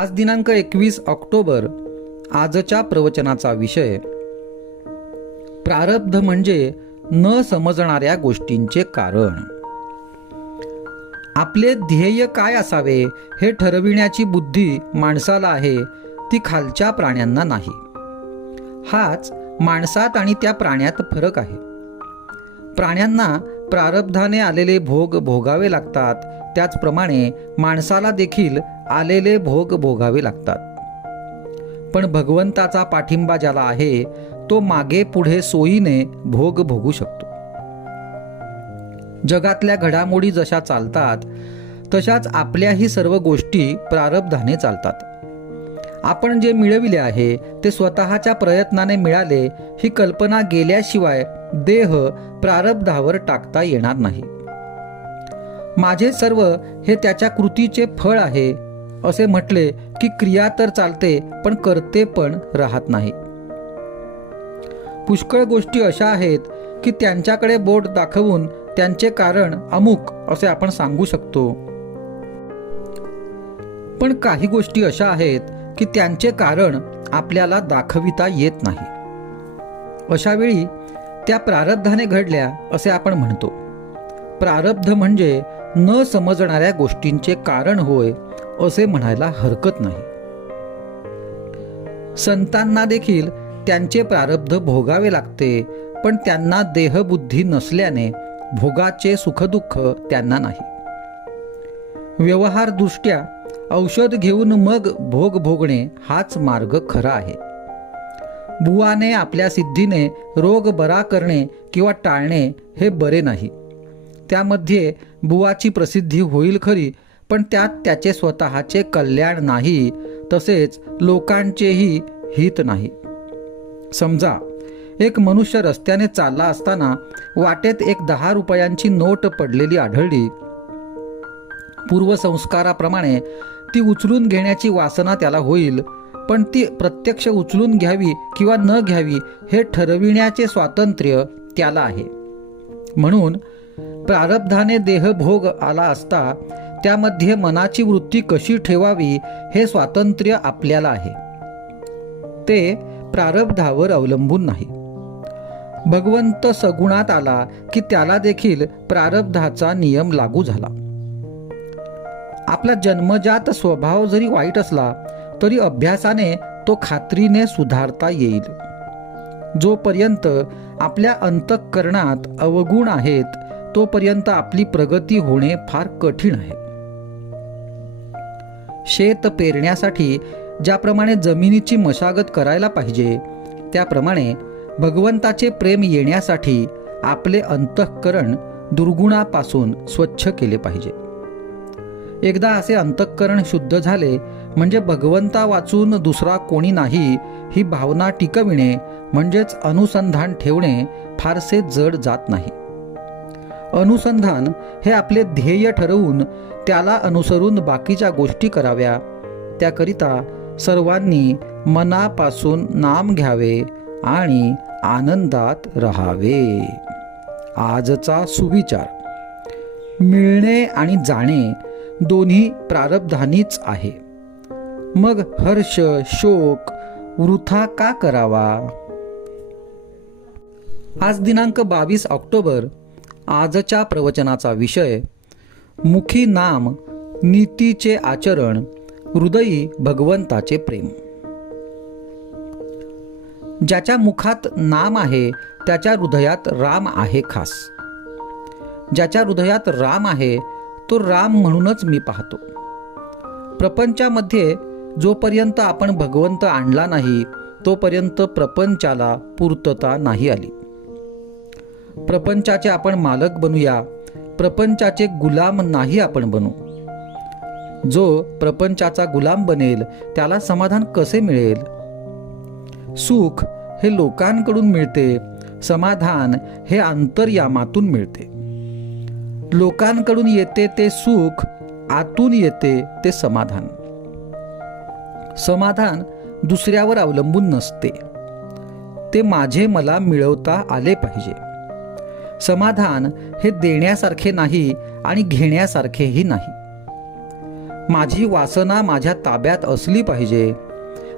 आज दिनांक 21 ऑक्टोबर. आजच्या प्रवचनाचा विषय प्रारब्ध म्हणजे न समजणाऱ्या गोष्टींचे कारण. आपले ध्येय काय असावे हे ठरविण्याची बुद्धी माणसाला आहे, ती खालच्या प्राण्यांना नाही. हाच माणसात आणि त्या प्राण्यात फरक आहे. प्राण्यांना प्रारब्धाने आलेले भोग भोगावे लागतात, त्याचप्रमाणे माणसाला देखील आलेले भोग भोगावे लागतात. पण भगवंताचा पाठिंबा ज्याला आहे तो मागे पुढे सोयीने भोग भोगू शकतो. जगातल्या घडामोडी जशा चालतात तशाच आपल्याही सर्व गोष्टी प्रारब्धाने चालतात. आपण जे मिळविले आहे ते स्वतःच्या प्रयत्नाने मिळाले ही कल्पना गेल्याशिवाय देह प्रारब्धावर टाकता येणार नाही. माझे सर्व हे त्याच्या कृतीचे फळ आहे असे म्हटले की क्रिया तर चालते पण करते पण राहत नाही. पुष्कळ गोष्टी अशा आहेत की त्यांच्याकडे बोट दाखवून त्यांचे कारण अमुक असे आपण सांगू शकतो, पण काही गोष्टी अशा आहेत की त्यांचे कारण आपल्याला दाखविता येत नाही. अशा वेळी त्या प्रारब्धाने घडल्या असे आपण म्हणतो. प्रारब्ध म्हणजे न समजणाऱ्या गोष्टींचे कारण होय असे म्हणायला हरकत नाही. संतांना देखील त्यांचे प्रारब्ध भोगावे लागते, पण त्यांना देहबुद्धी नसल्याने भोगाचे सुखदुःख त्यांना नाही. व्यवहारदृष्ट्या औषध घेऊन मग भोग भोगणे हाच मार्ग खरा आहे. बुवाने आपल्या सिद्धीने रोग बरा करणे किंवा टाळणे हे बरे नाही. त्यामध्ये बुवाची प्रसिद्धी होईल खरी, पण त्यात त्याचे स्वतःचे कल्याण नाही, तसेच लोकांचेही हित नाही. समजा एक मनुष्य रस्त्याने चालला असताना वाटेत एक 10 रुपयांची नोट पडलेली आढळली. पूर्वसंस्काराप्रमाणे ती उचलून घेण्याची वासना त्याला होईल, पण ती प्रत्यक्ष उचलून घ्यावी किंवा न घ्यावी हे ठरविण्याचे स्वातंत्र्य त्याला आहे. म्हणून प्रारब्धाने देहभोग आला असता त्यामध्ये मनाची वृत्ती कशी ठेवावी हे स्वातंत्र्य आपल्याला आहे. ते प्रारब्धावर अवलंबून नाही. भगवंत सगुणात आला की त्याला देखील प्रारब्धाचा नियम लागू झाला. आपला जन्मजात स्वभाव जरी वाईट असला तरी अभ्यासाने तो खात्रीने सुधारता येईल. जोपर्यंत आपल्या अंतःकरणात अवगुण आहेत तोपर्यंत आपली प्रगती होणे फार कठीण आहे. शेत पेरण्यासाठी ज्याप्रमाणे जमिनीची मशागत करायला पाहिजे त्याप्रमाणे भगवंताचे प्रेम येण्यासाठी आपले अंतःकरण दुर्गुणापासून स्वच्छ केले पाहिजे. एकदा असे अंतःकरण शुद्ध झाले म्हणजे भगवंता वाचून दुसरा कोणी नाही ही भावना टिकविणे म्हणजेच अनुसंधान ठेवणे फारसे जड जात नाही. अनुसंधान हे आपले ध्येय ठरवून त्याला अनुसरून बाकीच्या गोष्टी कराव्या. त्याकरिता सर्वांनी मनापासून नाम घ्यावे आणि आनंदात राहावे. आजचा सुविचार: मिळणे आणि जाणे दोन्ही प्रारब्धानीच आहे, मग हर्ष शोक वृथा का करावा. आज दिनांक 22 ऑक्टोबर. आजच्या प्रवचनाचा विषय मुखी नाम, नीतीचे आचरण, हृदयी भगवंताचे प्रेम. ज्याच्या मुखात नाम आहे त्याच्या हृदयात राम आहे खास. ज्याच्या हृदयात राम आहे तो राम म्हणूनच मी पाहतो. प्रपंचामध्ये जोपर्यंत आपण भगवंत आणला नाही तोपर्यंत प्रपंचाला पूर्तता नाही आली. प्रपंचाचे आपण मालक बनूया, प्रपंचाचे गुलाम नाही आपण बनू. जो प्रपंचाचा गुलाम बनेल त्याला समाधान कसे मिळेल. सुख हे लोकांकडून मिळते, समाधान हे अंतर्यामातून मिळते. लोकांकडून येते ते सुख, आतून येते ते समाधान. समाधान दुसऱ्यावर अवलंबून नसते, ते माझे मला मिळवता आले पाहिजे. समाधान हे देण्यासारखे नाही आणि घेण्यासारखेही नाही. माझी वासना माझ्या ताब्यात असली पाहिजे.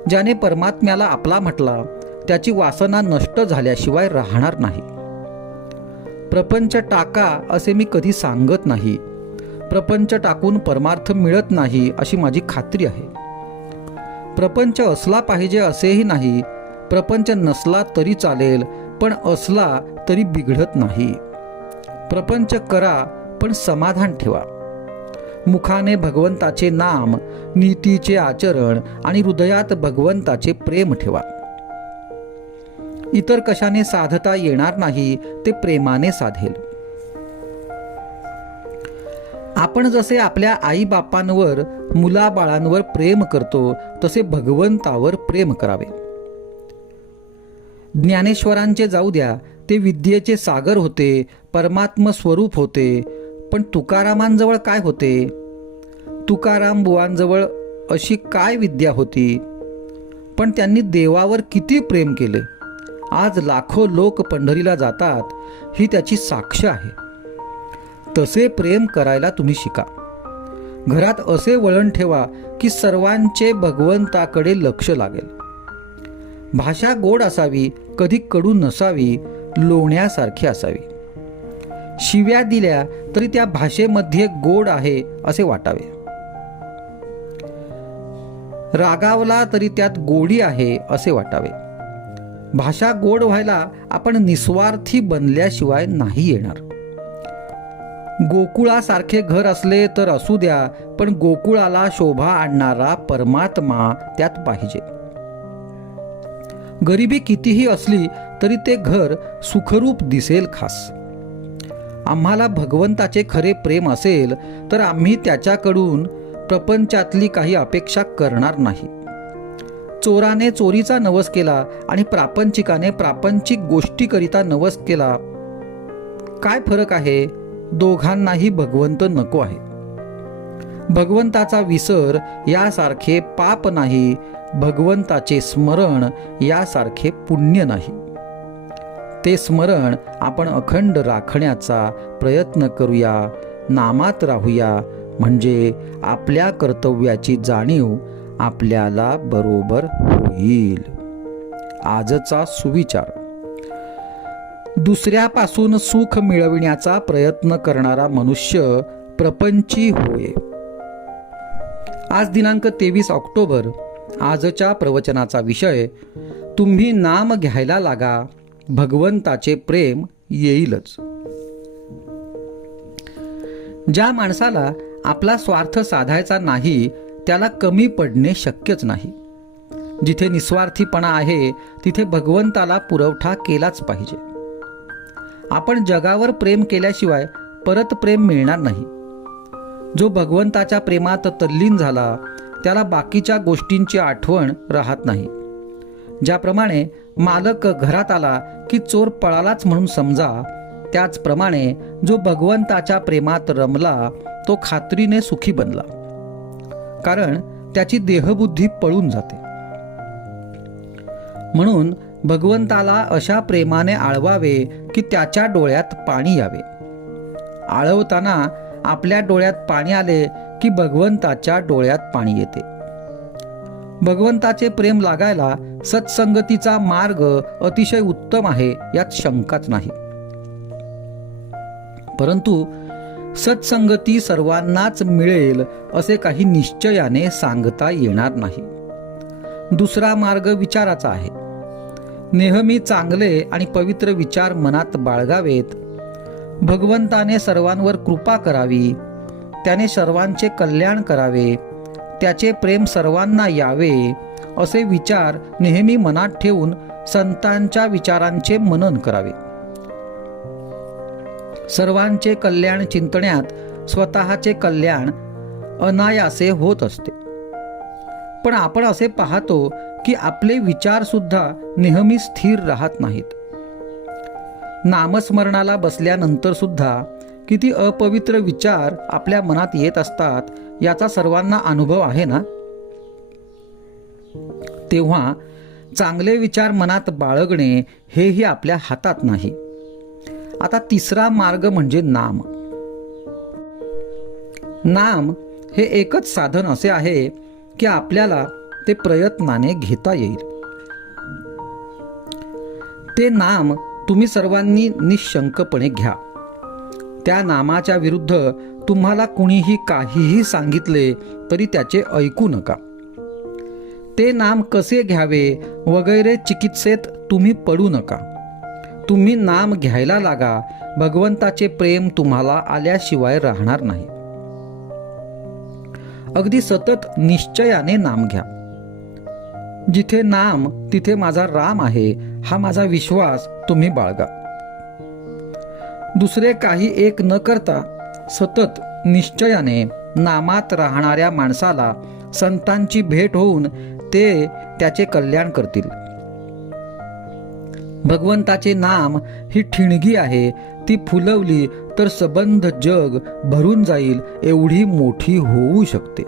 ज्याने परमात्म्याला आपला म्हटला त्याची वासना नष्ट झाल्याशिवाय राहणार नाही. प्रपंच टाका असे मी कधी सांगत नाही. प्रपंच टाकून परमार्थ मिळत नाही अशी माझी खात्री आहे. प्रपंच असला पाहिजे असेही नाही. प्रपंच नसला तरी चालेल, पण असला तरी बिघडत नाही. प्रपंच करा पण समाधान ठेवा. मुखाने भगवंताचे नाम, नीतीचे आचरण आणि हृदयात भगवंताचे प्रेम ठेवा. इतर कशाने साधता येणार नाही ते प्रेमाने साधेल. आपण जसे आपल्या आईबापांवर, मुलाबाळांवर प्रेम करतो तसे भगवंतावर प्रेम करावे. ज्ञानेश्वरांचे जाऊ द्या, ते विद्येचे सागर होते, परमात्म स्वरूप होते. पण तुकारामांजवळ काय होते? तुकाराम बुवांजवळ अशी काय विद्या होती? पण त्यांनी देवावर किती प्रेम केले. आज लाखो लोक पंढरीला जातात, ही त्याची साक्ष आहे. तसे प्रेम करायला तुम्ही शिका. घरात असे वळण ठेवा की सर्वांचे भगवंताकडे लक्ष लागेल. भाषा गोड असावी, कधी कडू नसावी, लोण्यासारखी असावी. शिव्या दिल्या तरी त्या भाषेमध्ये गोड आहे असे वाटावे. रागावला तरी त्यात गोडी आहे असे वाटावे. भाषा गोड व्हायला आपण निस्वार्थी बनल्याशिवाय नाही येणार. गोकुळासारखे घर असले तर असू द्या, पण गोकुळाला शोभा आणणारा परमात्मा त्यात पाहिजे. गरिबी कितीही असली तरी ते घर सुखरूप दिसेल खास. आम्हाला भगवंताचे खरे प्रेम असेल तर आम्ही त्याच्याकडून प्रपंचातली काही अपेक्षा करणार नाही. चोराने चोरीचा नवस केला आणि प्रापंचिकाने प्रापंचिक गोष्टीकरिता नवस केला, काय फरक आहे? दोघांनाही भगवंत नको आहे. भगवंताचा विसर यासारखे पाप नाही, भगवंताचे स्मरण यासारखे पुण्य नाही. ते स्मरण आपण अखंड राखण्याचा प्रयत्न करूया, नामात राहूया, म्हणजे आपल्या कर्तव्याची जाणीव आपल्याला बरोबर होईल. आजचा सुविचार: दुसऱ्यापासून सुख मिळविण्याचा प्रयत्न करणारा मनुष्य प्रपंची होय. आज दिनांक 23 ऑक्टोबर. आजच्या प्रवचनाचा विषय: तुम्ही नाम घ्यायला लागा, भगवंताचे प्रेम येईलच. ज्या माणसाला आपला स्वार्थ साधायचा नाही त्याला कमी पडणे शक्यच नाही. जिथे निस्वार्थीपणा आहे तिथे भगवंताला पुरवठा केलाच पाहिजे. आपण जगावर प्रेम केल्याशिवाय परत प्रेम मिळणार नाही. जो भगवंताच्या प्रेमात तल्लीन झाला त्याला बाकीच्या गोष्टींची आठवण राहत नाही. ज्याप्रमाणे मालक घरात आला की चोर पळालाच म्हणून समजा, त्याचप्रमाणे जो भगवंताच्या प्रेमात रमला तो खात्रीने सुखी बनला, कारण त्याची देहबुद्धी पळून जाते. म्हणून भगवंताला अशा प्रेमाने आळवावे की त्याच्या डोळ्यात पाणी यावे. आळवताना आपल्या डोळ्यात पाणी आले की भगवंताच्या डोळ्यात पाणी येते. भगवंताचे प्रेम लागायला सत्संगतीचा मार्ग अतिशय उत्तम आहे, यात शंकाच नाही. परंतु सत्संगती सर्वांनाच मिळेल असे काही निश्चयाने सांगता येणार नाही. दुसरा मार्ग विचाराचा आहे. नेहमी चांगले आणि पवित्र विचार मनात बाळगावेत. भगवंताने सर्वांवर कृपा करावी, त्याने सर्वांचे कल्याण करावे, त्याचे प्रेम सर्वांना यावे असे विचार नेहमी मनात ठेवून संतांच्या विचारांचे मनन करावे. सर्वांचे कल्याण चिंतण्यात स्वतःचे कल्याण अनायासे होत असते. पण आपण असे पाहतो की आपले विचार सुद्धा नेहमी स्थिर राहत नाहीत. नामस्मरणाला बसल्यानंतर सुद्धा किती अपवित्र विचार आपल्या मनात येत असतात याचा सर्वांना अनुभव आहे ना. तेव्हा चांगले विचार मनात बाळगणे हेही आपल्या हातात नाही. आता तिसरा मार्ग म्हणजे नाम. नाम हे एकच साधन असे आहे की आपल्याला ते प्रयत्नाने घेता येईल. ते नाम तुम्ही सर्वांनी निशंकपणे घ्या. त्या नामाच्या विरुद्ध तुम्हाला कुणीही काहीही सांगितले तरी त्याचे ऐकू नका. ते नाम कसे घ्यावे वगैरे चिकित्सेत तुम्ही पडू नका. तुम्ही नाम घ्यायला लागा. भगवंताचे प्रेम तुम्हाला आल्याशिवाय राहणार नाही. अगदी सतत निश्चयाने नाम घ्या. जिथे नाम तिथे माझा राम आहे हा माझा विश्वास तुम्ही बाळगा. दुसरे काही एक न करता सतत निश्चयाने नामात राहणाऱ्या माणसाला संतांची भेट होऊन ते त्याचे कल्याण करतील. भगवंताचे नाम ही ठिणगी आहे. ती फुलवली तर सबंध जग भरून जाईल एवढी मोठी होऊ शकते.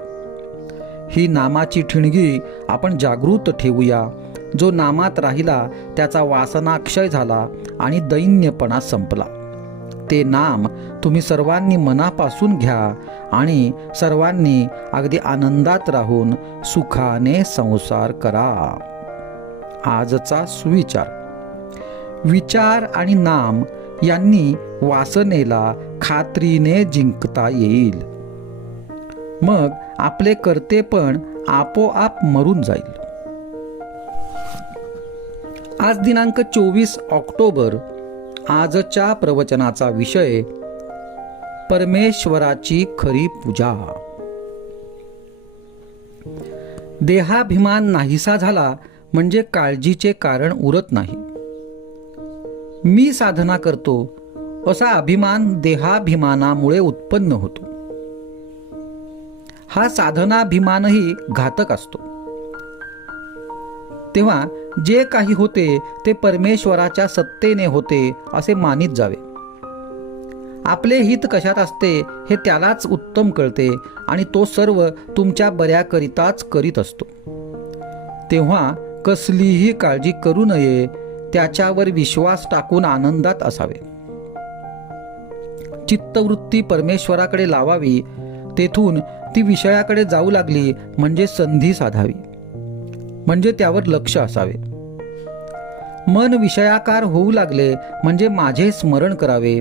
ही नामाची ठिणगी आपण जागृत ठेवूया. जो नामात राहिला त्याचा वासना क्षय झाला आणि दैन्यपणा संपला. ते नाम तुम्ही सर्वांनी मनापासून घ्या आणि सर्वांनी अगदी आनंदात राहून सुखाने संसार करा. आजचा सुविचार. विचार आणि नाम यांनी वासनेला खात्रीने जिंकता येईल. मग आपले कर्तेपण आपोआप मरून जाईल. आज दिनांक 24 ऑक्टोबर. आजच्या प्रवचनाचा विषय परमेश्वराची खरी पूजा. देहाभिमान नाहीसा झाला म्हणजे काळजीचे कारण उरत नाही. मी साधना करतो असा अभिमान देहाभिमानामुळे उत्पन्न होतो. हा साधनाभिमानही घातक असतो. तेव्हा जे काही होते ते परमेश्वराच्या सत्तेने होते असे मानित जावे. आपले हित कशात असते हे त्यालाच उत्तम कळते आणि तो सर्व तुमच्या बऱ्याकरिताच करीत असतो. तेव्हा कसलीही काळजी करू नये. त्याच्यावर विश्वास टाकून आनंदात असावे. चित्तवृत्ती परमेश्वराकडे लावावी. तेथून ती विषयाकडे जाऊ लागली म्हणजे संधी साधावी, म्हणजे त्यावर लक्ष असावे. मन विषयाकार होऊ लागले म्हणजे माझे स्मरण करावे.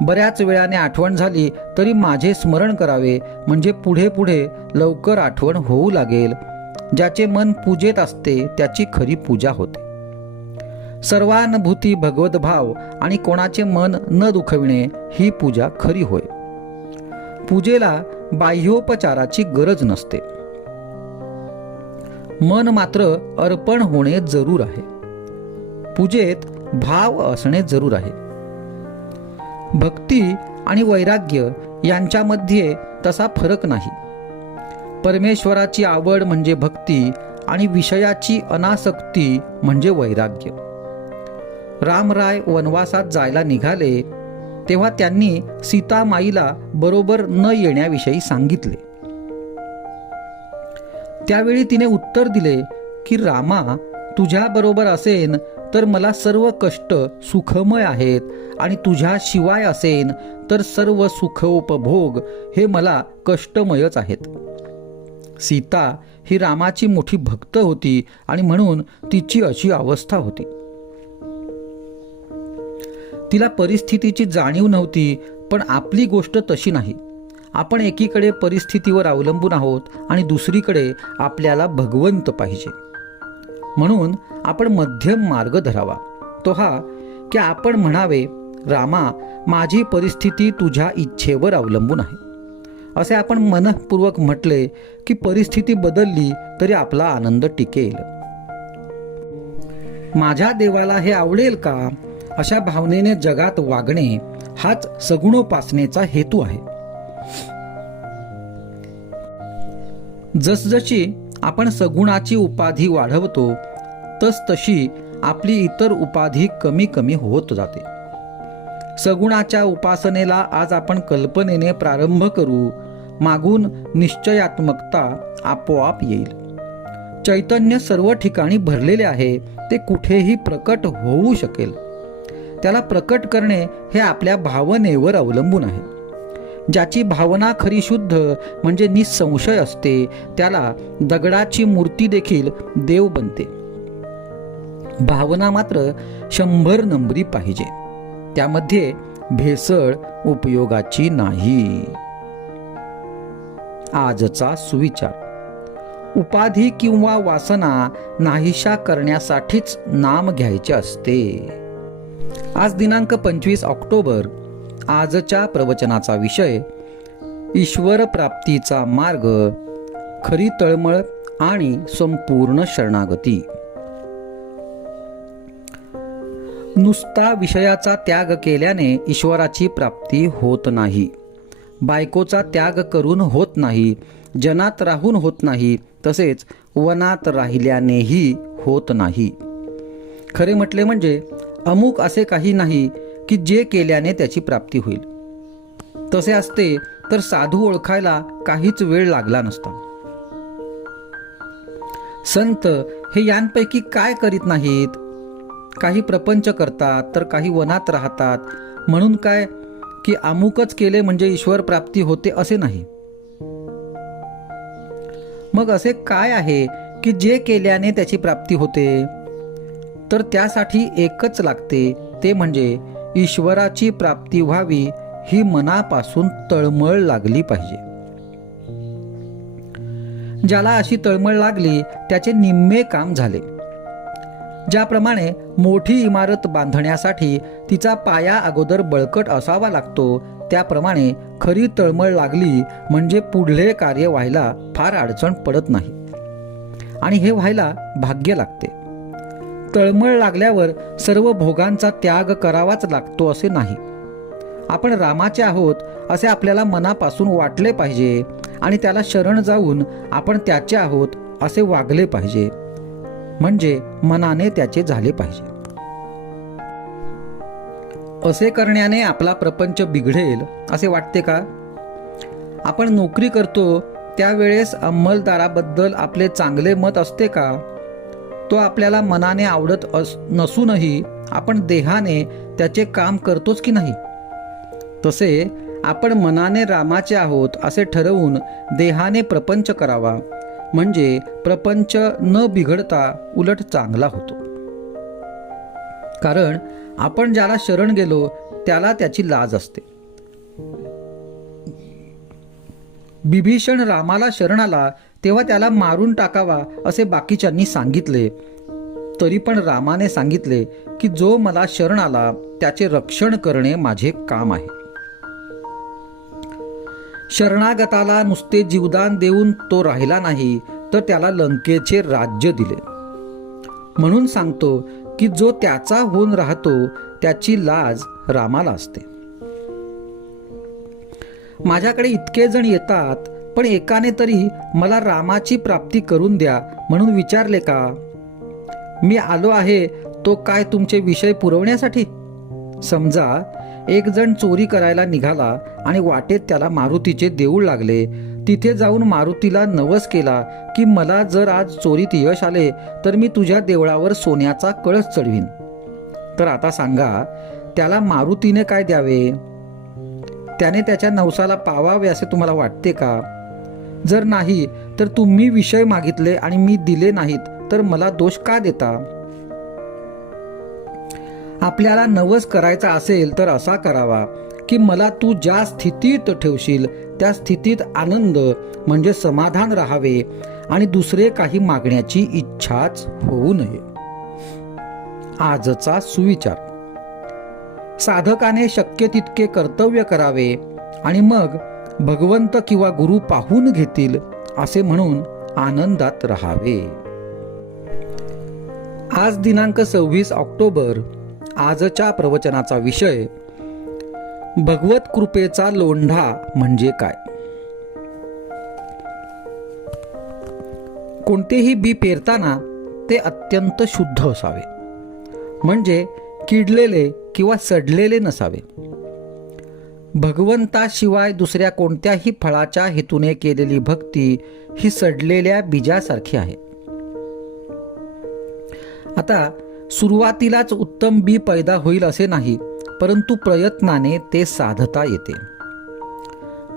बऱ्याच वेळाने आठवण झाली तरी माझे स्मरण करावे, म्हणजे पुढे पुढे लवकर आठवण होऊ लागेल. ज्याचे मन पूजेत असते त्याची खरी पूजा होते. सर्वानुभूती भगवद्भाव आणि कोणाचे मन न दुखविणे ही पूजा खरी होय. पूजेला बाह्योपचाराची गरज नसते. मन मात्र अर्पण होणे जरूर आहे. पूजेत भाव असणे जरूर आहे. भक्ती आणि वैराग्य यांच्यामध्ये तसा फरक नाही. परमेश्वराची आवड म्हणजे भक्ती आणि विषयाची अनासक्ती म्हणजे वैराग्य. रामराय वनवासात जायला निघाले तेव्हा त्यांनी सीतामाईला बरोबर न येण्याविषयी सांगितले. त्यावेळी तिने उत्तर दिले की रामा, तुझ्या बरोबर असेन तर मला सर्व कष्ट सुखमय आहेत आणि तुझ्या शिवाय असेन तर सर्व सुखोपभोग हे मला कष्टमयच आहेत. सीता ही रामाची मोठी भक्त होती आणि म्हणून तिची अशी अवस्था होती. तिला परिस्थितीची जाणीव नव्हती. पण आपली गोष्ट तशी नाही. आपण एकीकडे परिस्थितीवर अवलंबून आहोत आणि दुसरीकडे आपल्याला भगवंत पाहिजे. म्हणून आपण मध्यम मार्ग धरावा. तो हा की आपण म्हणावे, रामा, माझी परिस्थिती तुझ्या इच्छेवर अवलंबून आहे. असे आपण मनःपूर्वक म्हटले की परिस्थिती बदलली तरी आपला आनंद टिकेल. माझ्या देवाला हे आवडेल का, अशा भावनेने जगात वागणे हाच सगुणोपासनेचा हेतू आहे. जसजशी आपण सगुणाची उपाधी वाढवतो तसतशी आपली इतर उपाधी कमी कमी होत जाते. सगुणाच्या उपासनेला आज आपण कल्पनेने प्रारंभ करू. मागून निश्चयात्मकता आपोआप येईल. चैतन्य सर्व ठिकाणी भरलेले आहे. ते कुठेही प्रकट होऊ शकेल. त्याला प्रकट करणे हे आपल्या भावनेवर अवलंबून आहे. ज्याची भावना खरी शुद्ध म्हणजे निसंशय असते त्याला दगडाची मूर्ती देखील देव बनते. भावना मात्र 100 नंबरी पाहिजे, त्यामध्ये भेसळ उपयोगाची नाही. आजचा सुविचार: उपाधी किंवा वासना नाहीशा करण्यासाठीच नाम घ्यायचे असते. आज दिनांक 25 ऑक्टोबर. आजच्या प्रवचनाचा विषय ईश्वर प्राप्तीचा मार्ग, खरी तळमळ आणि संपूर्ण शरणागती. नुसता विषयाचा त्याग केल्याने ईश्वराची प्राप्ती होत नाही. बायकोचा त्याग करून होत नाही, जनात राहून होत नाही, तसेच वनात राहिल्यानेही होत नाही. खरे म्हटले म्हणजे अमुक असे काही नाही की जे केल्याने त्याची प्राप्ती होईल. तसे असते तर साधू ओळखायला काहीच वेळ लागला नसता. संत हे यांपैकी काय करीत नाहीत? काही प्रपंच करतात तर काही वनात राहतात. म्हणून काय की अमुकच केले म्हणजे ईश्वर प्राप्ती होते असे नाही. मग असे काय आहे की जे केल्याने त्याची प्राप्ती होते? तर त्यासाठी एकच लागते, ते म्हणजे ईश्वराची प्राप्ती व्हावी ही मनापासून तळमळ लागली पाहिजे. ज्याला अशी तळमळ लागली त्याचे निम्मे काम झाले. ज्याप्रमाणे मोठी इमारत बांधण्यासाठी तिचा पाया अगोदर बळकट असावा लागतो, त्याप्रमाणे खरी तळमळ लागली म्हणजे पुढले कार्य व्हायला फार अडचण पडत नाही आणि हे व्हायला भाग्य लागते. तळमळ लागल्यावर सर्व भोगांचा त्याग करावाच लागतो असे नाही. आपण रामाचे आहोत असे आपल्याला मनापासून वाटले पाहिजे आणि त्याला शरण जाऊन आपण त्याचे आहोत असे वागले पाहिजे, म्हणजे मनाने त्याचे झाले पाहिजे. असे करण्याने आपला प्रपंच बिघडेल असे वाटते का? आपण नोकरी करतो त्यावेळेस अंमलदाराबद्दल आपले चांगले मत असते का? तो आपल्याला मनाने आवडत नसूनही आपण देहाने त्याचे काम करतोच की नाही? तसे आपण मनाने रामाचे आहोत असे ठरवून देहाने प्रपंच करावा, म्हणजे प्रपंच न बिघडता उलट चांगला होतो. कारण आपण ज्याला शरण गेलो त्याला त्याची लाज असते. बिभीषण रामाला शरण आला तेव्हा त्याला मारून टाकावा असे बाकीच्यांनी सांगितले, तरी पण रामाने सांगितले की जो मला शरण आला त्याचे रक्षण करणे माझे काम आहे. शरणागताला नुसते जीवदान देऊन तो राहिला नाही, तर त्याला लंकेचे राज्य दिले. म्हणून सांगतो की जो त्याचा होऊन राहतो त्याची लाज रामाला असते. माझ्याकडे इतके जण येतात, पण एकाने तरी मला रामाची प्राप्ती करून द्या म्हणून विचारले का? मी आलो आहे तो काय तुमचे विषय पुरवण्यासाठी? समजा एक जण चोरी करायला निघाला आणि वाटेत त्याला मारुतीचे देऊळ लागले. तिथे जाऊन मारुतीला नवस केला की मला जर आज चोरीत यश आले तर मी तुझ्या देवळावर सोन्याचा कळस चढवीन. तर आता सांगा त्याला मारुतीने काय द्यावे? त्याने त्याच्या नवसाला पावावे असे तुम्हाला वाटते का? जर नाही तर तुम्ही विषय मागितले आणि मी दिले नाहीत तर मला दोष का देता? आपल्याला नवस करायचा असेल तर असा करावा की मला तू ज्या स्थितीत ठेवशील त्या स्थितीत आनंद म्हणजे समाधान राहावे आणि दुसरे काही मागण्याची इच्छाच होऊ नये. आजचा सुविचार: साधकाने शक्य तितके कर्तव्य करावे आणि मग भगवंत किंवा गुरु पाहून घेतील असे म्हणून आनंदात राहावे. आज दिनांक 26 ऑक्टोबर. आजच्या प्रवचनाचा विषय भगवत कृपेचा लोंढा म्हणजे काय. कोणतेही बी पेरताना ते अत्यंत शुद्ध असावे, म्हणजे किडलेले किंवा सडलेले नसावे. भगवंताशिवाय दुसऱ्या कोणत्याही फळाच्या हेतूने केलेली भक्ती ही सडलेल्या बीजासारखी आहे. आता सुरुवातीलाच उत्तम बी पैदा होईल असे नाही, परंतु प्रयत्नाने ते साधता येते.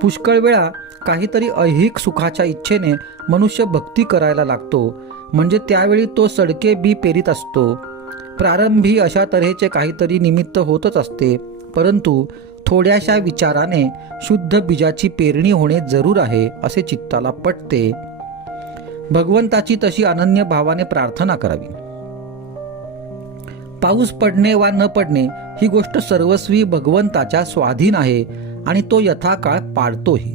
पुष्कळ वेळा काहीतरी ऐहिक सुखाच्या इच्छेने मनुष्य भक्ती करायला लागतो, म्हणजे त्यावेळी तो सडके बी पेरीत असतो. प्रारंभी अशा तऱ्हेचे काहीतरी निमित्त होतच असते, परंतु थोड्याशा विचाराने शुद्ध बीजाची पेरणी होणे जरूर आहे असे चित्ताला पटते. भगवंताची तशी अनन्य भावाने प्रार्थना करावी. पाऊस पडणे वा न पडणे ही गोष्ट सर्वस्वी भगवंताच्या स्वाधीन आहे आणि तो यथाकाळ पाडतोही.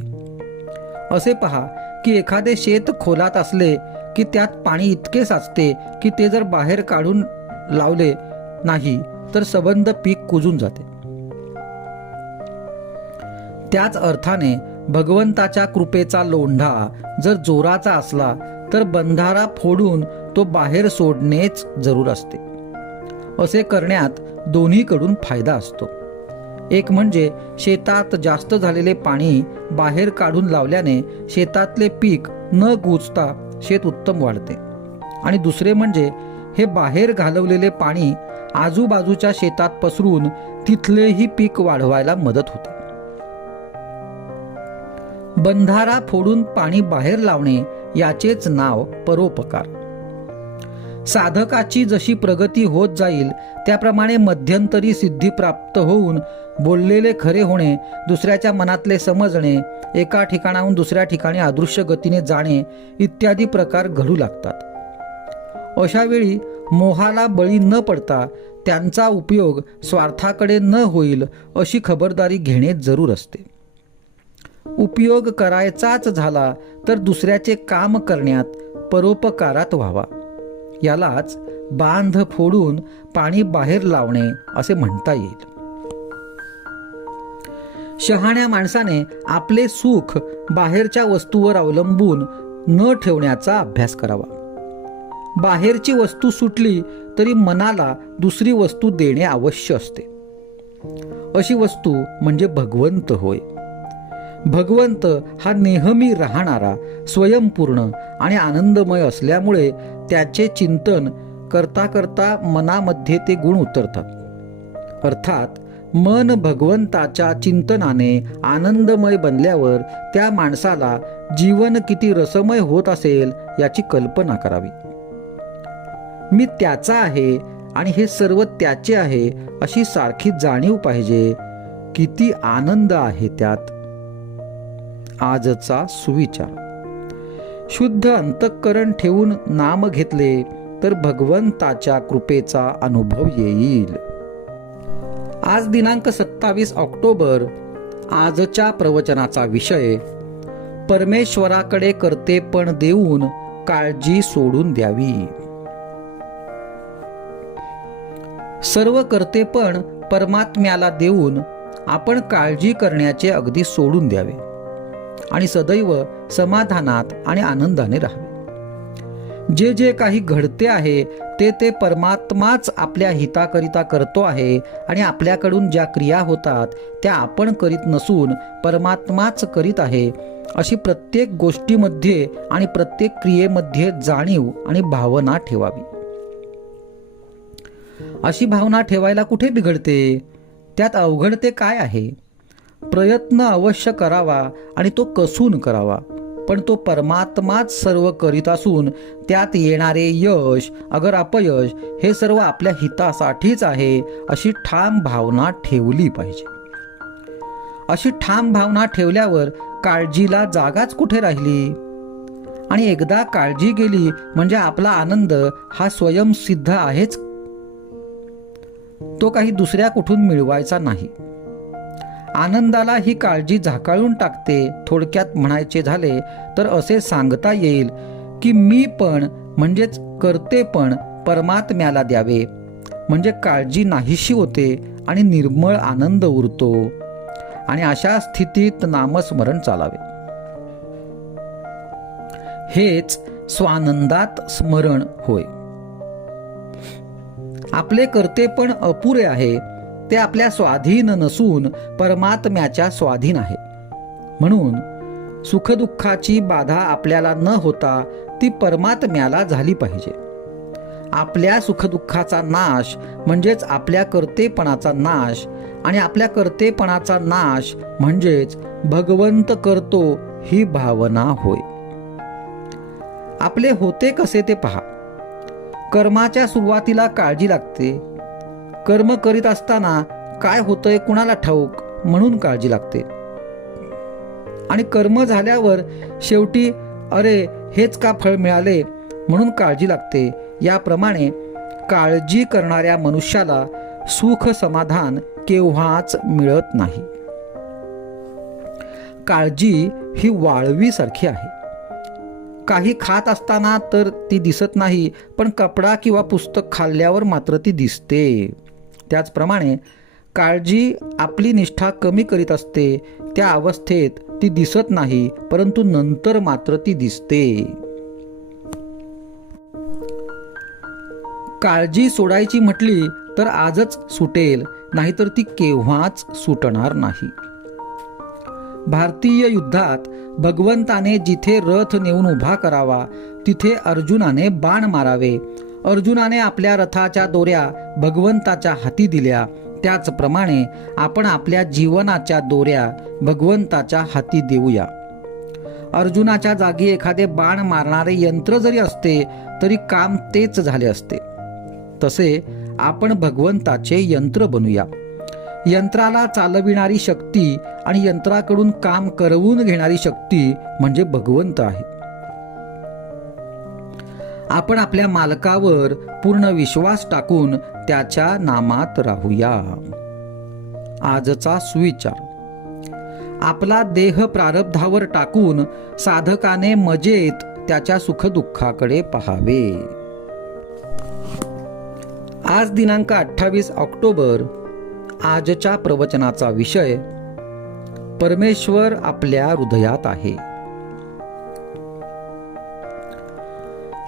असे पहा की एखादे शेत खोलात असले की त्यात पाणी इतके साचते की ते जर बाहेर काढून लावले नाही तर सबंध पीक कुजून जाते. त्याच अर्थाने भगवंताच्या कृपेचा लोंढा जर जोराचा असला तर बंधारा फोडून तो बाहेर सोडणेच जरूर असते. असे करण्यात दोन्हीकडून फायदा असतो. एक म्हणजे शेतात जास्त झालेले पाणी बाहेर काढून लावल्याने शेतातले पीक न कुजता शेत उत्तम वाढते, आणि दुसरे म्हणजे हे बाहेर घालवलेले पाणी आजूबाजूच्या शेतात पसरून तिथलेही पीक वाढवायला मदत होते. बंधारा फोडून पाणी बाहेर लावणे याचेच नाव परोपकार. साधकाची जशी प्रगती होत जाईल त्याप्रमाणे मध्यंतरी सिद्धी प्राप्त होऊन बोललेले खरे होणे, दुसऱ्याच्या मनातले समजणे, एका ठिकाणाहून दुसऱ्या ठिकाणी अदृश्य गतीने जाणे इत्यादी प्रकार घडू लागतात. अशा वेळी मोहाला बळी न पडता त्यांचा उपयोग स्वार्थाकडे न होईल अशी खबरदारी घेणे जरूर असते. उपयोग करायचाच झाला तर दुसऱ्याचे काम करण्यात परोपकारात व्हावा. यालाच बांध फोडून पाणी बाहेर लावणे असे म्हणता येईल. शहाण्या माणसाने आपले सुख बाहेरच्या वस्तूवर अवलंबून न ठेवण्याचा अभ्यास करावा. बाहेरची वस्तू सुटली तरी मनाला दुसरी वस्तू देणे आवश्यक असते. अशी वस्तू म्हणजे भगवंत होय. भगवंत हा नेहमी राहणारा, स्वयंपूर्ण आणि आनंदमय असल्यामुळे त्याचे चिंतन करता करता मनामध्ये ते गुण उतरतात. अर्थात मन भगवंताच्या चिंतनाने आनंदमय बनल्यावर त्या माणसाला जीवन किती रसमय होत असेल याची कल्पना करावी. मी त्याचा आहे आणि हे सर्व त्याचे आहे अशी सारखी जाणीव पाहिजे. किती आनंद आहे त्यात. आजचा सुविचार. शुद्ध अंतःकरण ठेवून नाम घेतले तर भगवंताच्या कृपेचा अनुभव येईल. आज दिनांक 27 ऑक्टोबर. आजच्या प्रवचनाचा विषय परमेश्वराकडे कर्तेपण देऊन काळजी सोडून द्यावी. सर्व कर्तेपण परमात्म्याला देऊन आपण काळजी करण्याचे अगदी सोडून द्यावे आणि सदैव समाधानात आणि आनंदाने राहावे. जे जे काही घडते आहे ते ते परमात्माच आपल्या हिताकरिता करतो आहे आणि आपल्याकडून ज्या क्रिया होतात त्या आपण करीत नसून परमात्माच करीत आहे अशी प्रत्येक गोष्टीमध्ये आणि प्रत्येक क्रियेमध्ये जाणीव आणि भावना ठेवावी. अशी भावना ठेवायला कुठे बिघडते? त्यात अवघड ते काय आहे? प्रयत्न अवश्य करावा आणि तो कसून करावा, पण तो परमात्माच सर्व करीत असून त्यात येणारे यश अगर अपयश हे सर्व आपल्या हितासाठीच आहे अशी ठाम भावना ठेवली पाहिजे. अशी ठाम भावना ठेवल्यावर काळजीला जागाच कुठे राहिली. आणि एकदा काळजी गेली म्हणजे आपला आनंद हा स्वयंसिद्ध आहेच, तो काही दुसऱ्या कुठून मिळवायचा नाही. आनंदाला ही काळजी झाकाळून टाकते. थोडक्यात म्हणायचे झाले तर असे सांगता येईल की मी पण म्हणजेच कर्तेपण परमात्म्याला द्यावे, म्हणजे काळजी नाहीशी होते आणि निर्मळ आनंद उरतो. आणि अशा स्थितीत नामस्मरण चालावे. हेच स्वानंदात स्मरण होय. आपले कर्तेपण अपुरे आहे, ते आपल्या स्वाधीन नसून परमात्म्याच्या स्वाधीन आहे. म्हणून सुखदुःखाची बाधा आपल्याला न होता ती परमात्म्याला झाली पाहिजे. आपल्या सुखदुःखाचा नाश म्हणजेच आपल्या कर्तेपणाचा नाश, आणि आपल्या कर्तेपणाचा नाश म्हणजेच भगवंत करतो ही भावना होय. आपले होते कसे ते पहा. कर्माच्या सुरुवातीला काळजी लागते. कर्म करीत असताना काय होतंय कुणाला ठाऊक म्हणून काळजी लागते. आणि कर्म झाल्यावर शेवटी अरे हेच का फळ मिळाले म्हणून काळजी लागते. याप्रमाणे काळजी करणाऱ्या मनुष्याला सुख समाधान केव्हाच मिळत नाही. काळजी ही वाळवीसारखी आहे. काही खात असताना तर ती दिसत नाही, पण कपडा किंवा पुस्तक खाल्ल्यावर मात्र ती दिसते. त्याचप्रमाणे काळजी आपली निष्ठा कमी करीत असते. त्या अवस्थेत ती दिसत नाही, परंतु नंतर मात्र ती दिसते. काळजी सोडायची म्हटली तर आजच सुटेल, नाहीतर ती केव्हाच सुटणार नाही. भारतीय युद्धात भगवंताने जिथे रथ नेऊन उभा करावा तिथे अर्जुनाने बाण मारावे. अर्जुनाने आपल्या रथाच्या दोऱ्या भगवंताच्या हाती दिल्या. त्याचप्रमाणे आपण आपल्या जीवनाच्या दोऱ्या भगवंताच्या हाती देऊया. अर्जुनाच्या जागी एखादे बाण मारणारे यंत्र जरी असते तरी काम तेच झाले असते. तसे आपण भगवंताचे यंत्र बनूया. यंत्राला चालविणारी शक्ती आणि यंत्राकडून काम करवून घेणारी शक्ती म्हणजे भगवंत आहे. आपण आपल्या मालकावर पूर्ण विश्वास टाकून त्याच्या नामात राहूया. आजचा सुविचार. आपला देह प्रारब्धावर टाकून साधकाने मजेत त्याच्या सुखदुःखाकडे पाहावे. आज दिनांक 28 ऑक्टोबर. आजच्या प्रवचनाचा विषय परमेश्वर आपल्या हृदयात आहे.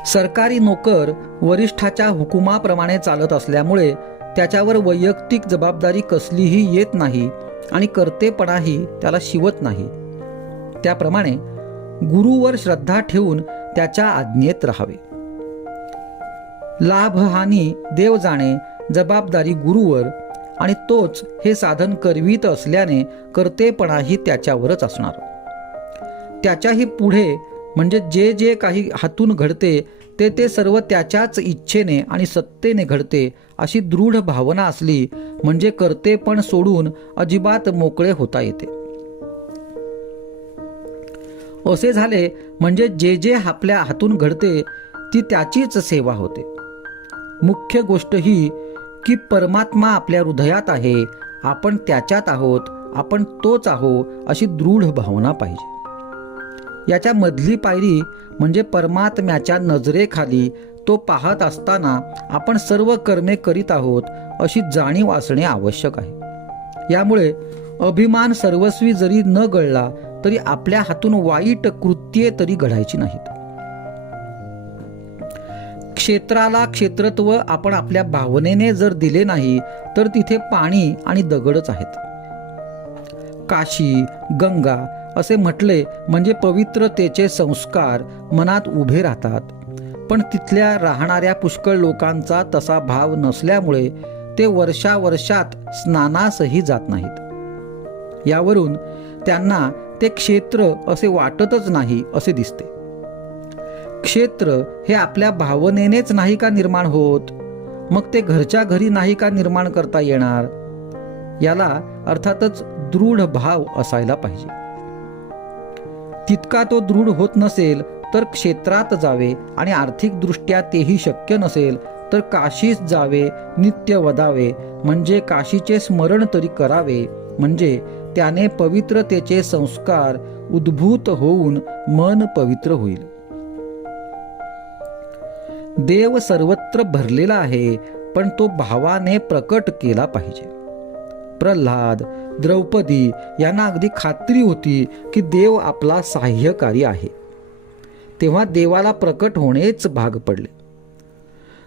सरकारी नोकर वरिष्ठाच्या हुकुमाप्रमाणे चालत असल्यामुळे त्याच्यावर वैयक्तिक जबाबदारी कसलीही येत नाही आणि कर्तेपणाही त्याला शिवत नाही. त्याप्रमाणे गुरुवर श्रद्धा ठेवून त्याच्या आज्ञेत राहावे. लाभहानी देव जाणे, जबाबदारी गुरुवर, आणि तोच हे साधन करवीत असल्याने कर्तेपणाही त्याच्यावरच असणार. त्याच्याही पुढे म्हणजे जे जे काही हातून घडते ते ते सर्व त्याच्याच इच्छेने आणि सत्तेने घडते अशी दृढ भावना असली म्हणजे कर्तेपण सोडून अजिबात मोकळे होता येते. असे झाले म्हणजे जे जे आपल्या हातून घडते ती त्याचीच सेवा होते. मुख्य गोष्ट ही की परमात्मा आपल्या हृदयात आहे, आपण त्याच्यात आहोत, आपण तोच आहो अशी दृढ भावना पाहिजे. याच्या मधली पायरी म्हणजे परमात्म्याच्या नजरेखाली तो पाहत असताना आपण सर्व कर्मे करीत आहोत अशी जाणीव असणे आवश्यक आहे. यामुळे अभिमान सर्वस्वी जरी न गळला तरी आपल्या हातून वाईट कृत्ये तरी घडायची नाहीत. क्षेत्राला क्षेत्रत्व आपण आपल्या भावनेने जर दिले नाही तर तिथे पाणी आणि दगडच आहेत. काशी, गंगा असे म्हटले म्हणजे पवित्रतेचे संस्कार मनात उभे राहतात. पण तिथल्या राहणाऱ्या पुष्कळ लोकांचा तसा भाव नसल्यामुळे ते वर्षावर्षात स्नानासही जात नाहीत. यावरून त्यांना ते क्षेत्र असे वाटतच नाही असे दिसते. क्षेत्र हे आपल्या भावनेनेच नाही का निर्माण होत, मग ते घरच्या घरी नाही का निर्माण करता येणार. याला अर्थातच दृढ भाव असायला पाहिजे. तितका तो दृढ होत नसेल तर क्षेत्रात जावे, आणि आर्थिकदृष्ट्या तेही शक्य नसेल तर काशीस जावे, नित्य वदावे, म्हणजे काशीचे स्मरण तरी करावे, म्हणजे त्याने पवित्रतेचे संस्कार उद्भूत होऊन मन पवित्र होईल. देव सर्वत्र भरलेला आहे, पण तो भावाने प्रकट केला पाहिजे. प्रल्हाद, द्रौपदी यांना अगदी खात्री होती की देव आपला सहाय्यकारी आहे, तेव्हा देवाला प्रकट होणेच भाग पडले.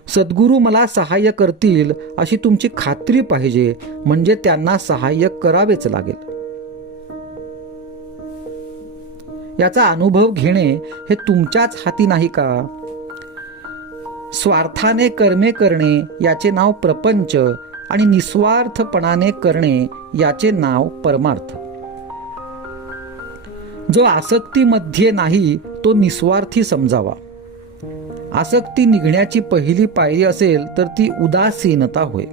सद्गुरू मला सहाय्य करतील अशी तुमची खात्री पाहिजे, म्हणजे त्यांना सहाय्य करावेच लागेल. याचा अनुभव घेणे हे तुमच्याच हाती नाही का? स्वार्थाने कर्मे करणे याचे नाव प्रपंच आणि निस्वार्थपणाने करणे याचे नाव परमार्थ. जो आसक्तीमध्ये नाही तो निस्वार्थी समजावा. आसक्ती निघण्याची पहिली पायरी असेल तर ती उदासीनता होय.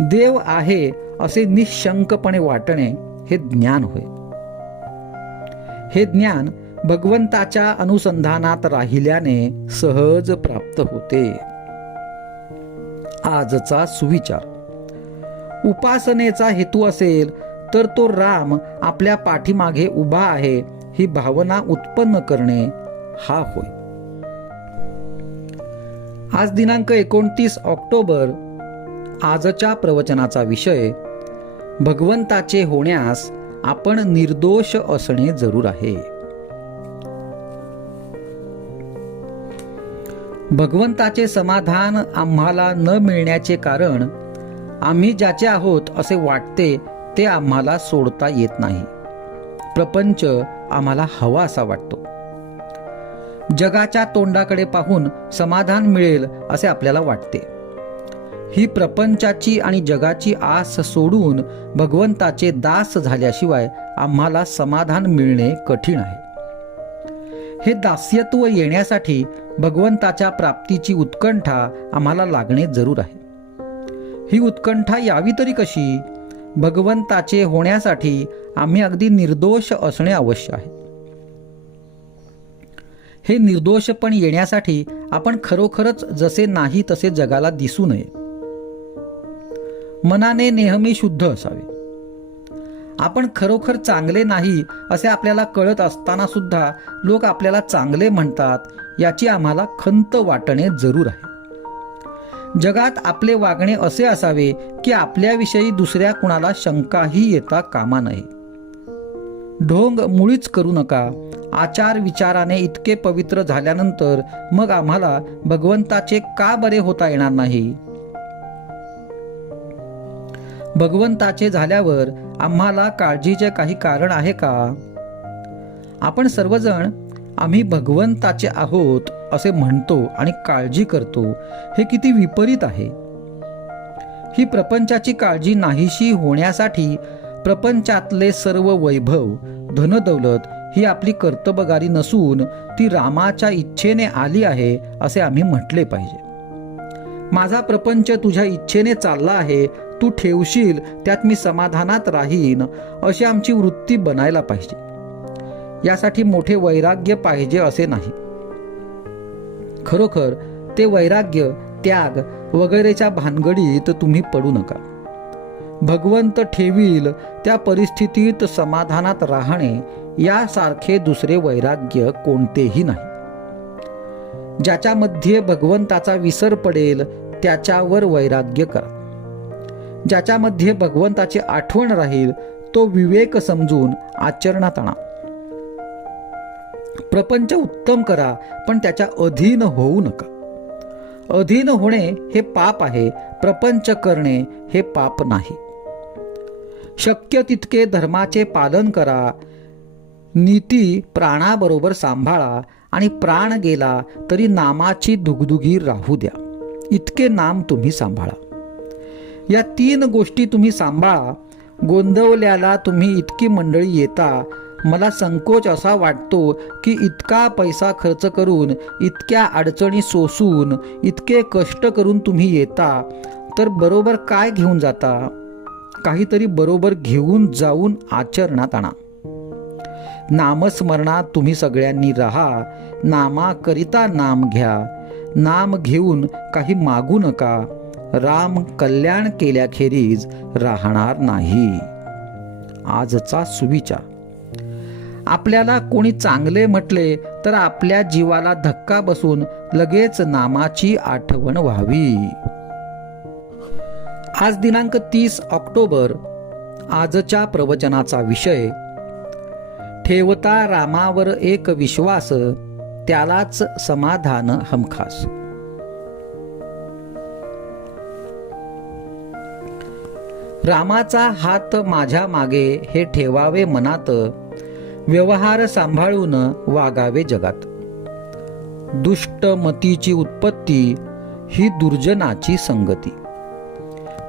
देव आहे असे निशंकपणे वाटणे हे ज्ञान होय. हे ज्ञान भगवंताच्या अनुसंधानात राहिल्याने सहज प्राप्त होते. आजचा सुविचार. उपासनेचा हेतू असेल तर तो राम आपल्या पाठीमागे उभा आहे ही भावना उत्पन्न करणे हा होय. आज दिनांक 29 ऑक्टोबर. आजच्या प्रवचनाचा विषय भगवंताचे होण्यास आपण निर्दोष असणे जरूर आहे. भगवंताचे समाधान आम्हाला न मिळण्याचे कारण आम्ही ज्याचे आहोत असे वाटते ते आम्हाला सोडता येत नाही. प्रपंच आम्हाला हवा असा वाटतो. जगाच्या तोंडाकडे पाहून समाधान मिळेल असे आपल्याला वाटते. ही प्रपंचाची आणि जगाची आस सोडून भगवंताचे दास झाल्याशिवाय आम्हाला समाधान मिळणे कठीण आहे. हे दास्यत्व येण्यासाठी भगवंताच्या प्राप्तीची उत्कंठा आम्हाला लागणे जरूर आहे. ही उत्कंठा यावी तरी कशी? भगवंताचे होण्यासाठी आम्ही अगदी निर्दोष असणे आवश्यक आहे. हे निर्दोषपण येण्यासाठी आपण खरोखरच जसे नाही तसे जगाला दिसू नये. मनाने नेहमी शुद्ध असावे. आपण खरोखर चांगले नाही असे आपल्याला कळत असताना सुद्धा लोक आपल्याला चांगले म्हणतात याची आम्हाला खंत वाटणे जरूर आहे. जगात आपले वागणे असे असावे की आपल्याविषयी दुसऱ्या कुणाला शंकाही येता कामा नये. ढोंग मुळीच करू नका. आचार विचाराने इतके पवित्र झाल्यानंतर मग आम्हाला भगवंताचे का बरे होता येणार नाही? भगवंताचे झाल्यावर आम्हाला काळजीचे काही कारण आहे का? आपण सर्वजण आम्ही भगवंताचे आहोत असे म्हणतो आणि काळजी करतो. हे किती विपरीत आहे. ही प्रपंचाची काळजी नाहीशी होण्यासाठी प्रपंचातले सर्व वैभव धनदौलत ही आपली कर्तबगारी नसून ती रामाच्या इच्छेने आली आहे असे आम्ही म्हटले पाहिजे. माझा प्रपंच तुझ्या इच्छेने चालला आहे, तू ठेवशील त्यात मी समाधानात राहीन अशी आमची वृत्ती बनायला पाहिजे. यासाठी मोठे वैराग्य पाहिजे असे नाही. खरोखर ते वैराग्य त्याग वगैरेच्या भानगडीत तुम्ही पडू नका. भगवंत ठेवील त्या परिस्थितीत समाधानात राहणे यासारखे दुसरे वैराग्य कोणतेही नाही. ज्याच्यामध्ये भगवंताचा विसर पडेल त्याच्यावर वैराग्य करा. ज्याच्यामध्ये भगवंताची आठवण राहील तो विवेक समजून आचरणात आणा. प्रपंच उत्तम करा पण त्याच्या अधीन होऊ नका. अधीन होणे हे पाप आहे, प्रपंच करणे हे पाप नाही. शक्य तितके धर्माचे पालन करा. नीती प्राणाबरोबर सांभाळा आणि प्राण गेला तरी नामाची दुगदुगी राहू द्या. इतके नाम तुम्ही सांभाळा. या 3 गोष्टी तुम्ही सांभाळा. गोंदवल्याला तुम्ही इतकी मंडळी येता. मला संकोच असा वाटतो की इतका पैसा खर्च करून, इतक्या अडचणी सोसून, इतके कष्ट करून तुम्ही येता तर बरोबर काय घेऊन जाता? काहीतरी बरोबर घेऊन जाऊन आचरणात आणा. नामस्मरणात तुम्ही सगळ्यांनी राहा. नामाकरिता नाम घ्या. नाम घेऊन काही मागू नका. राम कल्याण केल्याखेरीज राहणार नाही. आजचा सुविचार. आपल्याला कोणी चांगले म्हटले तर आपल्या जीवाला धक्का बसून लगेच नामाची आठवण व्हावी. आज दिनांक 30 ऑक्टोबर. आजच्या प्रवचनाचा विषय ठेवता रामावर एक विश्वास त्यालाच समाधान हमखास. रामाचा हात माझ्या मागे हे ठेवावे मनात. व्यवहार सांभाळून वागावे जगात. दुष्ट मतीची उत्पत्ती ही दुर्जनाची संगती.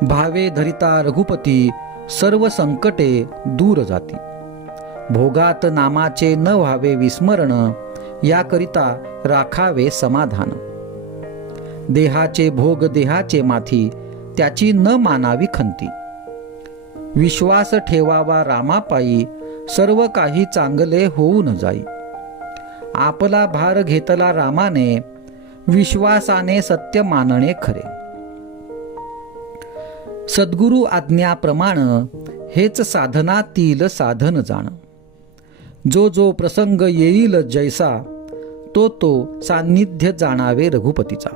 भावे धरिता रघुपती सर्व संकटे दूर जाती. भोगात नामाचे न व्हावे विस्मरण याकरिता राखावे समाधान. देहाचे भोग देहाचे माथी त्याची न मानावी खंती. विश्वास ठेवावा रामापायी सर्व काही चांगले होऊन जाई. आपला भार घेतला रामाने विश्वासाने सत्य मानणे खरे. सद्गुरु आज्ञाप्रमाण हेच साधनातील साधन जाण. जो जो प्रसंग येईल जैसा तो तो सान्निध्य जाणावे रघुपतीचा.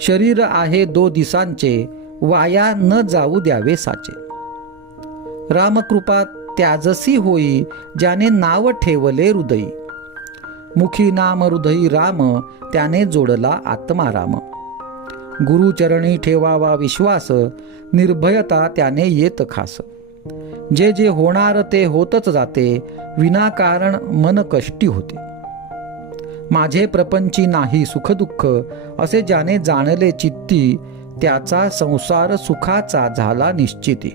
शरीर आहे 2 दिसांचे वाया न जाऊ द्यावे साचे. रामकृपा त्याजसी होई ज्याने नाव ठेवले हृदयी. मुखी नाम हृदयी राम त्याने जोडला आत्मा राम. गुरुचरणी ठेवावा विश्वास निर्भयता त्याने येत खास. जे जे होणार ते होतच जाते विनाकारण मन कष्टी होते. माझे प्रपंची नाही सुखदुःख असे ज्याने जाणले चित्ती त्याचा संसार सुखाचा झाला निश्चिती.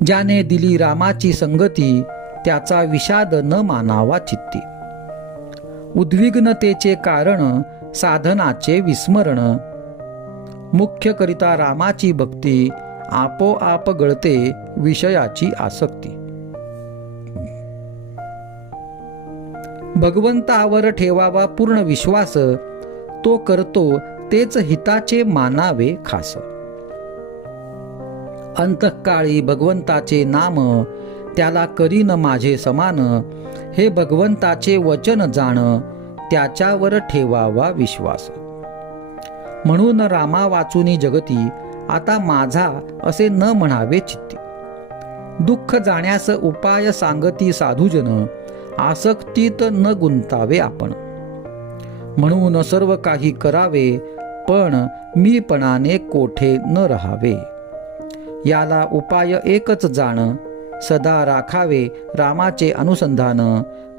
ज्याने दिली रामाची संगती त्याचा विषाद न मानावा चित्ती. उद्विग्नतेचे कारण साधनाचे विस्मरण. मुख्य करिता रामाची भक्ती आपोआप गळते विषयाची आसक्ती. भगवंतावर ठेवावा पूर्ण विश्वास तो करतो तेच हिताचे मानावे खास. अंतःकाळी भगवंताचे नाम त्याला करीन माझे समान. हे भगवंताचे वचन जाण त्याच्यावर ठेवावा विश्वास. म्हणून रामा वाचुनी जगती आता माझा असे न म्हणावे चित्ती. दुःख जाण्यास उपाय सांगती साधुजन आसक्तीत न गुंतावे आपण. म्हणून सर्व काही करावे पण मीपणाने कोठे न राहावे. याला उपाय एकच जाण सदा राखावे रामाचे अनुसंधान.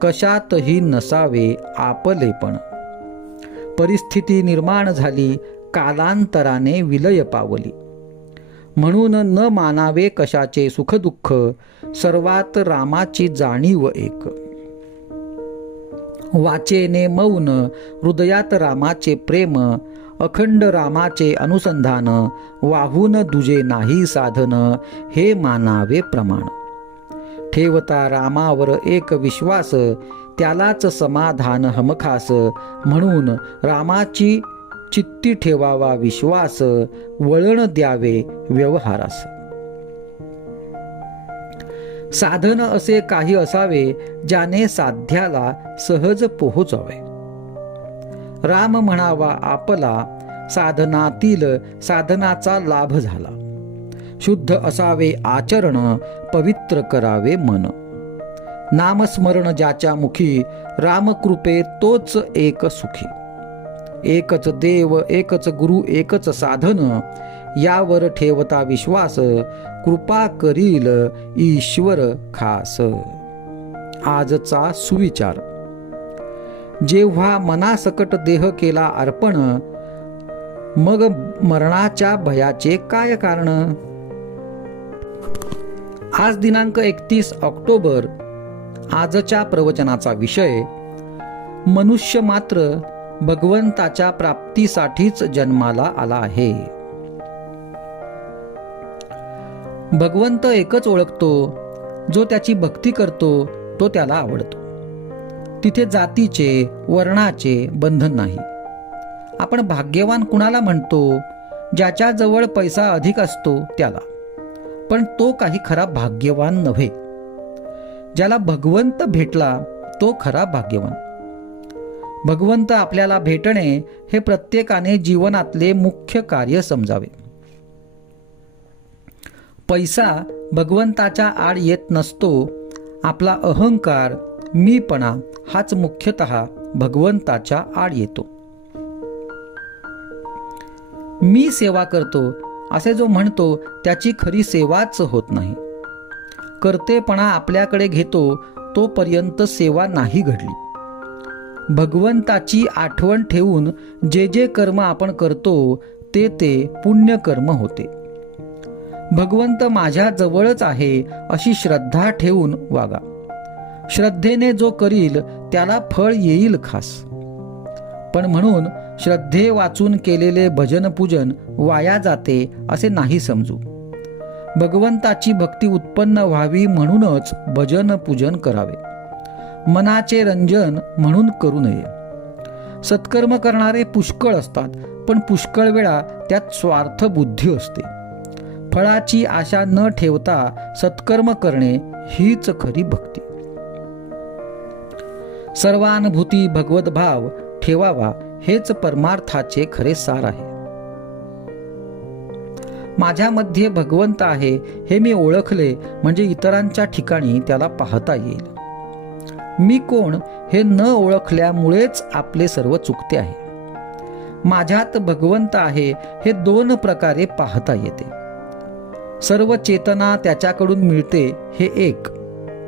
कशातही नसावे आपलेपण. परिस्थिती निर्माण झाली कालांतराने विलय पावली. म्हणून न मानावे कशाचे सुखदुःख सर्वात रामाची जाणीव एक. वाचेने मौन हृदयात रामाचे प्रेम. अखंड रामाचे अनुसंधान वाहून दुजे नाही साधन. हे मानावे प्रमाण. ठेवता रामावर एक विश्वास त्यालाच समाधान हमखास. म्हणून रामाची चित्ती ठेवावा विश्वास वळण द्यावे व्यवहारास. साधन असे काही असावे ज्याने साध्याला सहज पोहोचावे. राम म्हणावा आपला साधनातील साधनाचा लाभ झाला. शुद्ध असावे आचरण पवित्र करावे मन. नामस्मरण ज्याच्या मुखी रामकृपे तोच एक सुखी. एकच देव एकच गुरु एकच साधन यावर ठेवता विश्वास. कृपा करील ईश्वर खास. आजचा सुविचार. जेव्हा मनासकट देह केला अर्पण मग मरणाच्या भयाचे काय कारण. आज दिनांक 31 ऑक्टोबर. आजच्या प्रवचनाचा विषय मनुष्य मात्र भगवंताच्या प्राप्तीसाठीच जन्माला आला आहे. भगवंत एकच ओळखतो. जो त्याची भक्ती करतो तो त्याला आवडतो. तिथे जातीचे वर्णाचे बंधन नाही. आपण भाग्यवान कुणाला म्हणतो. ज्याच्याजवळ पैसा अधिक असतो त्याला. पण तो काही खरा भाग्यवान नव्हे. ज्याला भगवंत भेटला तो खरा भाग्यवान. भगवंत आपल्याला भेटणे हे प्रत्येकाने जीवनातले मुख्य कार्य समजावे. पैसा भगवंताच्या आड येत नसतो. आपला अहंकार मीपणा हाच मुख्यतः भगवंताच्या आड येतो. मी सेवा करतो असे जो म्हणतो त्याची खरी सेवाच होत नाही. कर्तेपणा आपल्याकडे घेतो तोपर्यंत सेवा नाही घडली. भगवंताची आठवण ठेवून जे जे कर्म आपण करतो ते ते पुण्यकर्म होते. भगवंत माझ्या जवळच आहे अशी श्रद्धा ठेवून वागा. श्रद्धेने जो करील त्याला फळ येईल खास. पण म्हणून श्रद्धे वाचून केलेले भजन पूजन वाया जाते असे नाही समजू. भगवंताची भक्ती उत्पन्न व्हावी म्हणूनच भजन पूजन करावे. मनाचे रंजन म्हणून करू नये. सत्कर्म करणारे पुष्कळ असतात, पण पुष्कळ वेळा त्यात स्वार्थ बुद्धी असते. फळाची आशा न ठेवता सत्कर्म करणे हीच खरी भक्ती. सर्वानुभूती भगवत भाव ठेवावा हेच परमार्थाचे खरे सार आहे. माझ्यामध्ये भगवंत आहे हे मी ओळखले म्हणजे इतरांच्या ठिकाणी त्याला पाहता येईल. मी कोण हे न ओळखल्यामुळेच आपले सर्व चुकते आहे. माझ्यात भगवंत आहे हे दोन प्रकारे पाहता येते. सर्व चेतना त्याच्याकडून मिळते हे एक.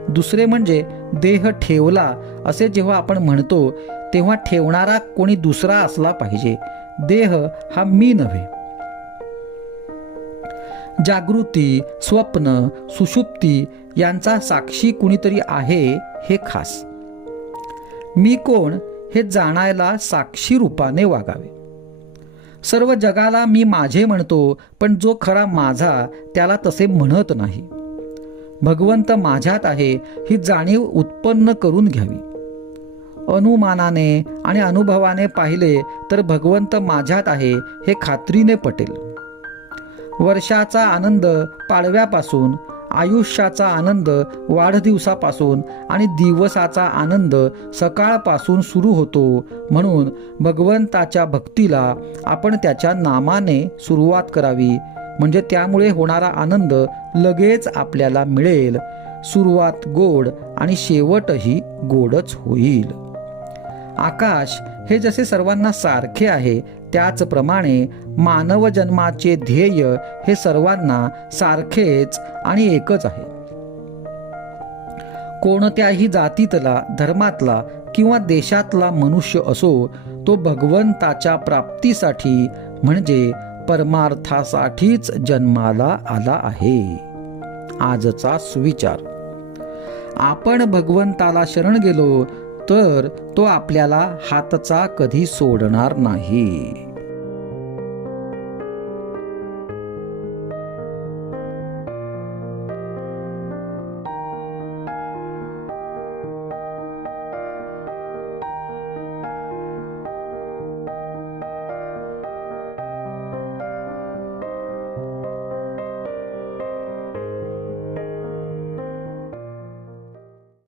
दुसरे म्हणजे देह ठेवला असे जेव्हा आपण म्हणतो तेव्हा ठेवणारा कोणी दुसरा असला पाहिजे. देह हा मी नव्हे. जागृती, स्वप्न, सुषुप्ती यांचा साक्षी कुणीतरी आहे हे खास. मी कोण हे जाणायला साक्षी रूपाने वागावे. सर्व जगाला मी माझे म्हणतो, पण जो खरा माझा त्याला तसे म्हणत नाही. भगवंत माझ्यात आहे ही जाणीव उत्पन्न करून घ्यावी. अनुमानाने आणि अनुभवाने पाहिले तर भगवंत माझ्यात आहे हे खात्रीने पटेल. वर्षाचा आनंद पाडव्यापासून, आयुष्याचा आनंद वाढदिवसापासून आणि दिवसाचा आनंद सकाळपासून सुरू होतो. म्हणून भगवंताच्या भक्तीला आपण त्याच्या नामाने सुरुवात करावी, म्हणजे त्यामुळे होणारा आनंद लगेच आपल्याला मिळेल. सुरुवात गोड आणि शेवटही गोडच होईल. आकाश हे जसे सर्वांना सारखे आहे त्याचप्रमाणे मानव जन्माचे ध्येय हे सर्वांना सारखेच आणि एकच आहे. कोणत्याही जातीतला, धर्मातला किंवा देशातला मनुष्य असो, तो भगवंताच्या प्राप्तीसाठी म्हणजे परमार्थासाठीच जन्माला आला आहे. आजचा सुविचार. आपण भगवंताला शरण गेलो तर तो आपल्याला हातचा कधी सोडणार नाही.